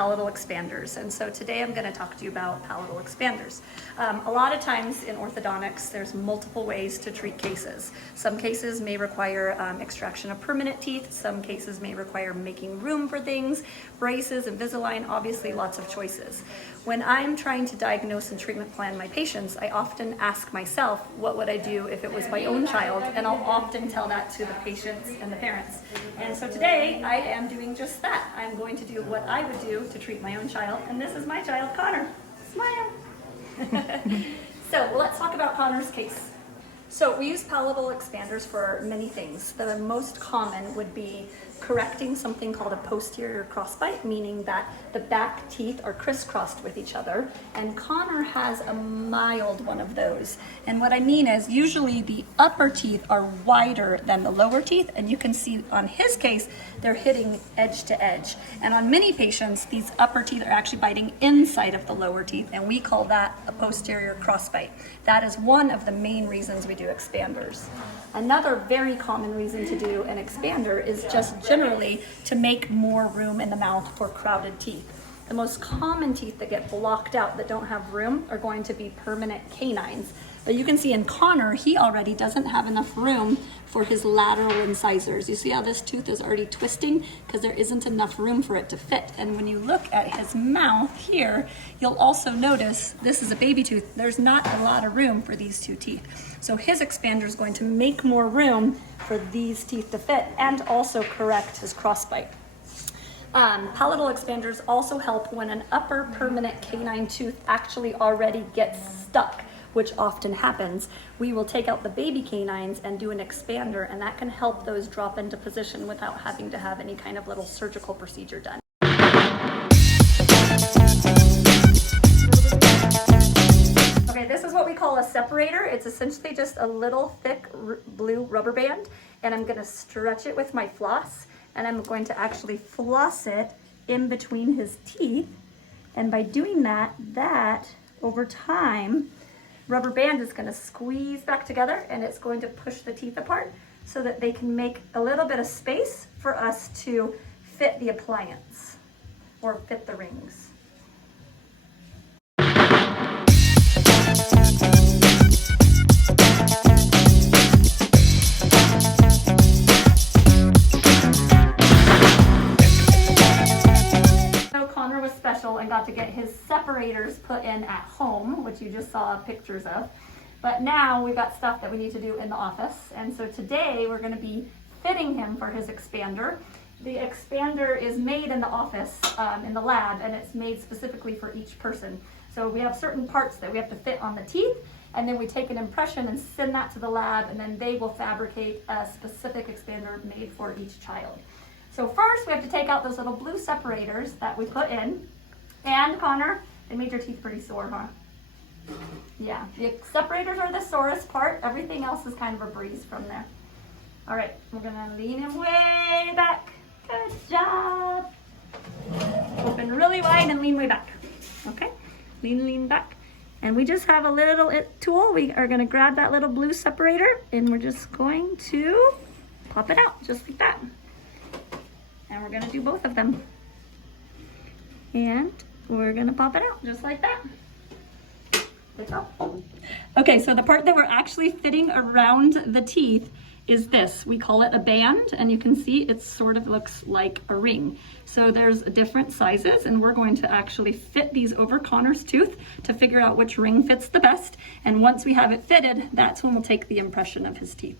palatal expanders. And so today I'm going to talk to you about palatal expanders. A lot of times in orthodontics, there's multiple ways to treat cases. Some cases may require extraction of permanent teeth. Some cases may require making room for things, braces, Invisalign, obviously lots of choices. When I'm trying to diagnose and treatment plan my patients, I often ask myself, what would I do if it was my own child? And I'll often tell that to the patients and the parents. And so today I am doing just that. I'm going to do what I would do to treat my own child. And this is my child, Connor. Smile. So let's talk about Connor's case. So we use palatal expanders for many things. The most common would be correcting something called a posterior crossbite, meaning that the back teeth are crisscrossed with each other. And Connor has a mild one of those. And what I mean is usually the upper teeth are wider than the lower teeth. And you can see on his case, they're hitting edge to edge. And on many patients, these upper teeth are actually biting inside of the lower teeth. And we call that a posterior crossbite. That is one of the main reasons we do expanders. Another very common reason to do an expander is just generally to make more room in the mouth for crowded teeth. The most common teeth that get blocked out that don't have room are going to be permanent canines. But you can see in Connor, he already doesn't have enough room for his lateral incisors. You see how this tooth is already twisting because there isn't enough room for it to fit. And when you look at his mouth here, you'll also notice this is a baby tooth. There's not a lot of room for these two teeth. So his expander is going to make more room for these teeth to fit and also correct his crossbite. Palatal expanders also help when an upper permanent canine tooth actually already gets stuck, which often happens. We will take out the baby canines and do an expander, and that can help those drop into position without having to have any kind of little surgical procedure done. Okay, this is what we call a separator. It's essentially just a little thick blue rubber band, and I'm gonna stretch it with my floss, and I'm going to actually floss it in between his teeth. And by doing that, over time, rubber band is going to squeeze back together and it's going to push the teeth apart so that they can make a little bit of space for us to fit the appliance or fit the rings. Connor was special and got to get his separators put in at home, which you just saw pictures of. But now we've got stuff that we need to do in the office. And so today we're going to be fitting him for his expander. The expander is made in the office, in the lab, and it's made specifically for each person. So we have certain parts that we have to fit on the teeth, and then we take an impression and send that to the lab, and then they will fabricate a specific expander made for each child. So first we have to take out those little blue separators that we put in. And Connor, they made your teeth pretty sore, huh? Yeah, the separators are the sorest part. Everything else is kind of a breeze from there. All right, we're gonna lean him way back. Good job. Open really wide and lean way back. Okay, lean back. And we just have a little tool. We are gonna grab that little blue separator and we're just going to pop it out just like that. And we're gonna do both of them. And we're gonna pop it out just like that. Good job. Okay, so the part that we're actually fitting around the teeth is this. We call it a band, and you can see it sort of looks like a ring. So there's different sizes, and we're going to actually fit these over Connor's tooth to figure out which ring fits the best. And once we have it fitted, that's when we'll take the impression of his teeth.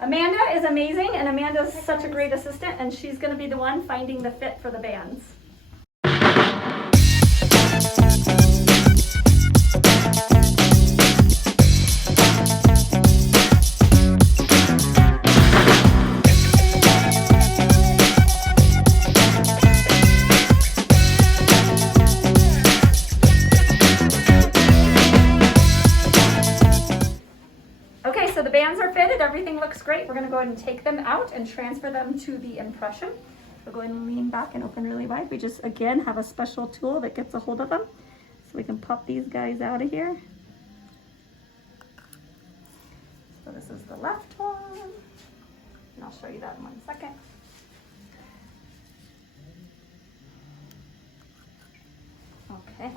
Amanda is amazing, and Amanda is such a great assistant, and she's going to be the one finding the fit for the bands. So the bands are fitted, everything looks great. We're going to go ahead and take them out and transfer them to the impression. So go ahead and lean back and open really wide. We just, again, have a special tool that gets a hold of them. So we can pop these guys out of here. So this is the left one. And I'll show you that in 1 second. Okay.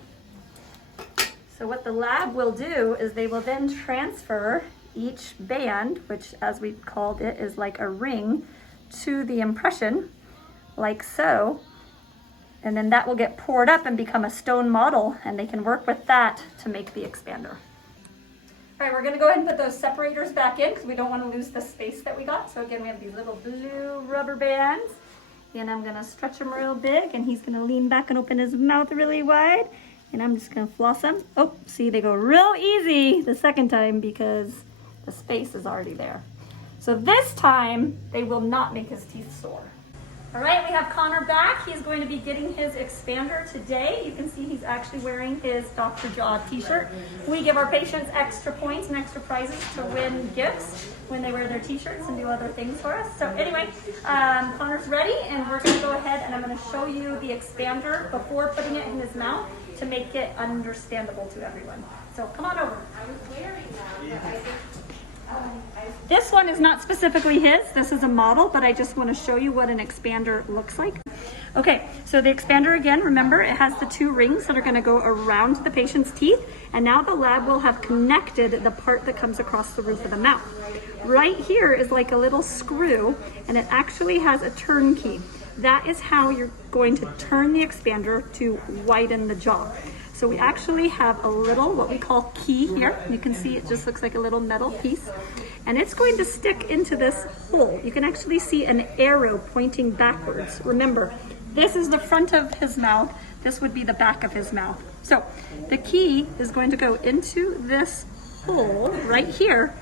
So what the lab will do is they will then transfer each band, which as we called it is like a ring, to the impression, like so. And then that will get poured up and become a stone model, and they can work with that to make the expander. All right, we're gonna go ahead and put those separators back in because we don't want to lose the space that we got. So again, we have these little blue rubber bands, and I'm gonna stretch them real big, and he's gonna lean back and open his mouth really wide, and I'm just gonna floss them. Oh, see, they go real easy the second time because the space is already there. So this time, they will not make his teeth sore. All right, we have Connor back. He's going to be getting his expander today. You can see he's actually wearing his Dr. Jaw t-shirt. We give our patients extra points and extra prizes to win gifts when they wear their t-shirts and do other things for us. So anyway, Connor's ready, and we're gonna go ahead and I'm gonna show you the expander before putting it in his mouth to make it understandable to everyone. So come on over. I was wearing that. This one is not specifically his, this is a model, but I just want to show you what an expander looks like. Okay, so the expander again, remember it has the two rings that are going to go around the patient's teeth, and now the lab will have connected the part that comes across the roof of the mouth. Right here is like a little screw, and it actually has a turn key. That is how you're going to turn the expander to widen the jaw. So we actually have a little, what we call key here. You can see it just looks like a little metal piece. And it's going to stick into this hole. You can actually see an arrow pointing backwards. Remember, this is the front of his mouth. This would be the back of his mouth. So the key is going to go into this hole right here.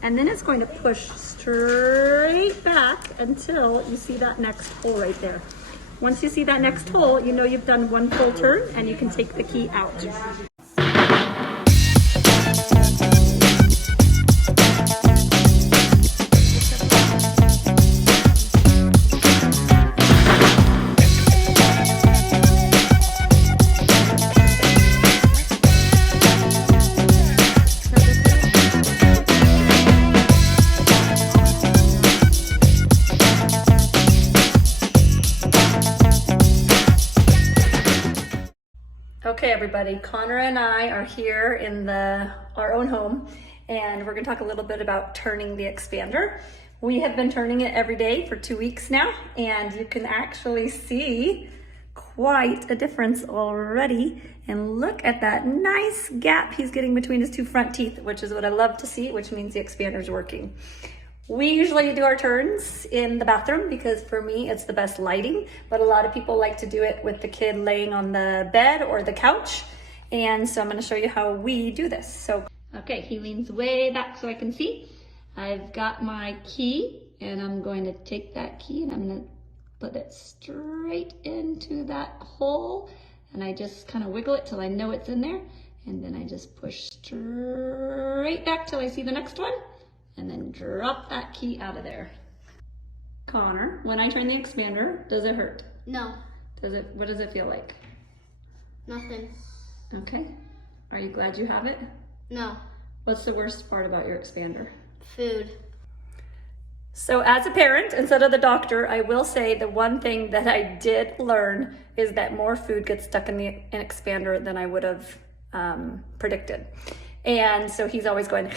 And then it's going to push straight back until you see that next hole right there. Once you see that next hole, you know you've done one full turn and you can take the key out. Okay everybody, Connor and I are here in our own home, and we're gonna talk a little bit about turning the expander. We have been turning it every day for 2 weeks now, and you can actually see quite a difference already. And look at that nice gap he's getting between his two front teeth, which is what I love to see, which means the expander's working. We usually do our turns in the bathroom because for me it's the best lighting, but a lot of people like to do it with the kid laying on the bed or the couch. And so I'm going to show you how we do this. So, okay, he leans way back so I can see. I've got my key, and I'm going to take that key and I'm going to put it straight into that hole, and I just kind of wiggle it till I know it's in there, and then I just push straight back till I see the next one. And then drop that key out of there. Connor, when I turn the expander, does it hurt? No. What does it feel like? Nothing. Okay. Are you glad you have it? No. What's the worst part about your expander? Food. So as a parent, instead of the doctor, I will say the one thing that I did learn is that more food gets stuck in the expander than I would have predicted. And so he's always going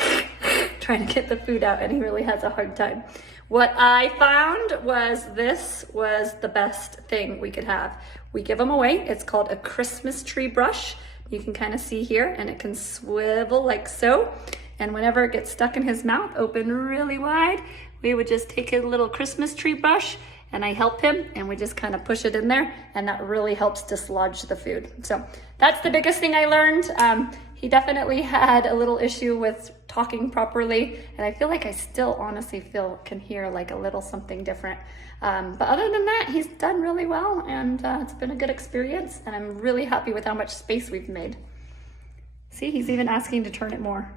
trying to get the food out, and he really has a hard time. What I found was this was the best thing we could have. We give them away. It's called a Christmas tree brush. You can kind of see here, and it can swivel like so. And whenever it gets stuck in his mouth, open really wide, we would just take his little Christmas tree brush, and I help him, and we just kind of push it in there, and that really helps dislodge the food. So that's the biggest thing I learned. He definitely had a little issue with talking properly, and I feel like I still honestly can hear like a little something different. But other than that, he's done really well, and it's been a good experience, and I'm really happy with how much space we've made. See, he's even asking to turn it more.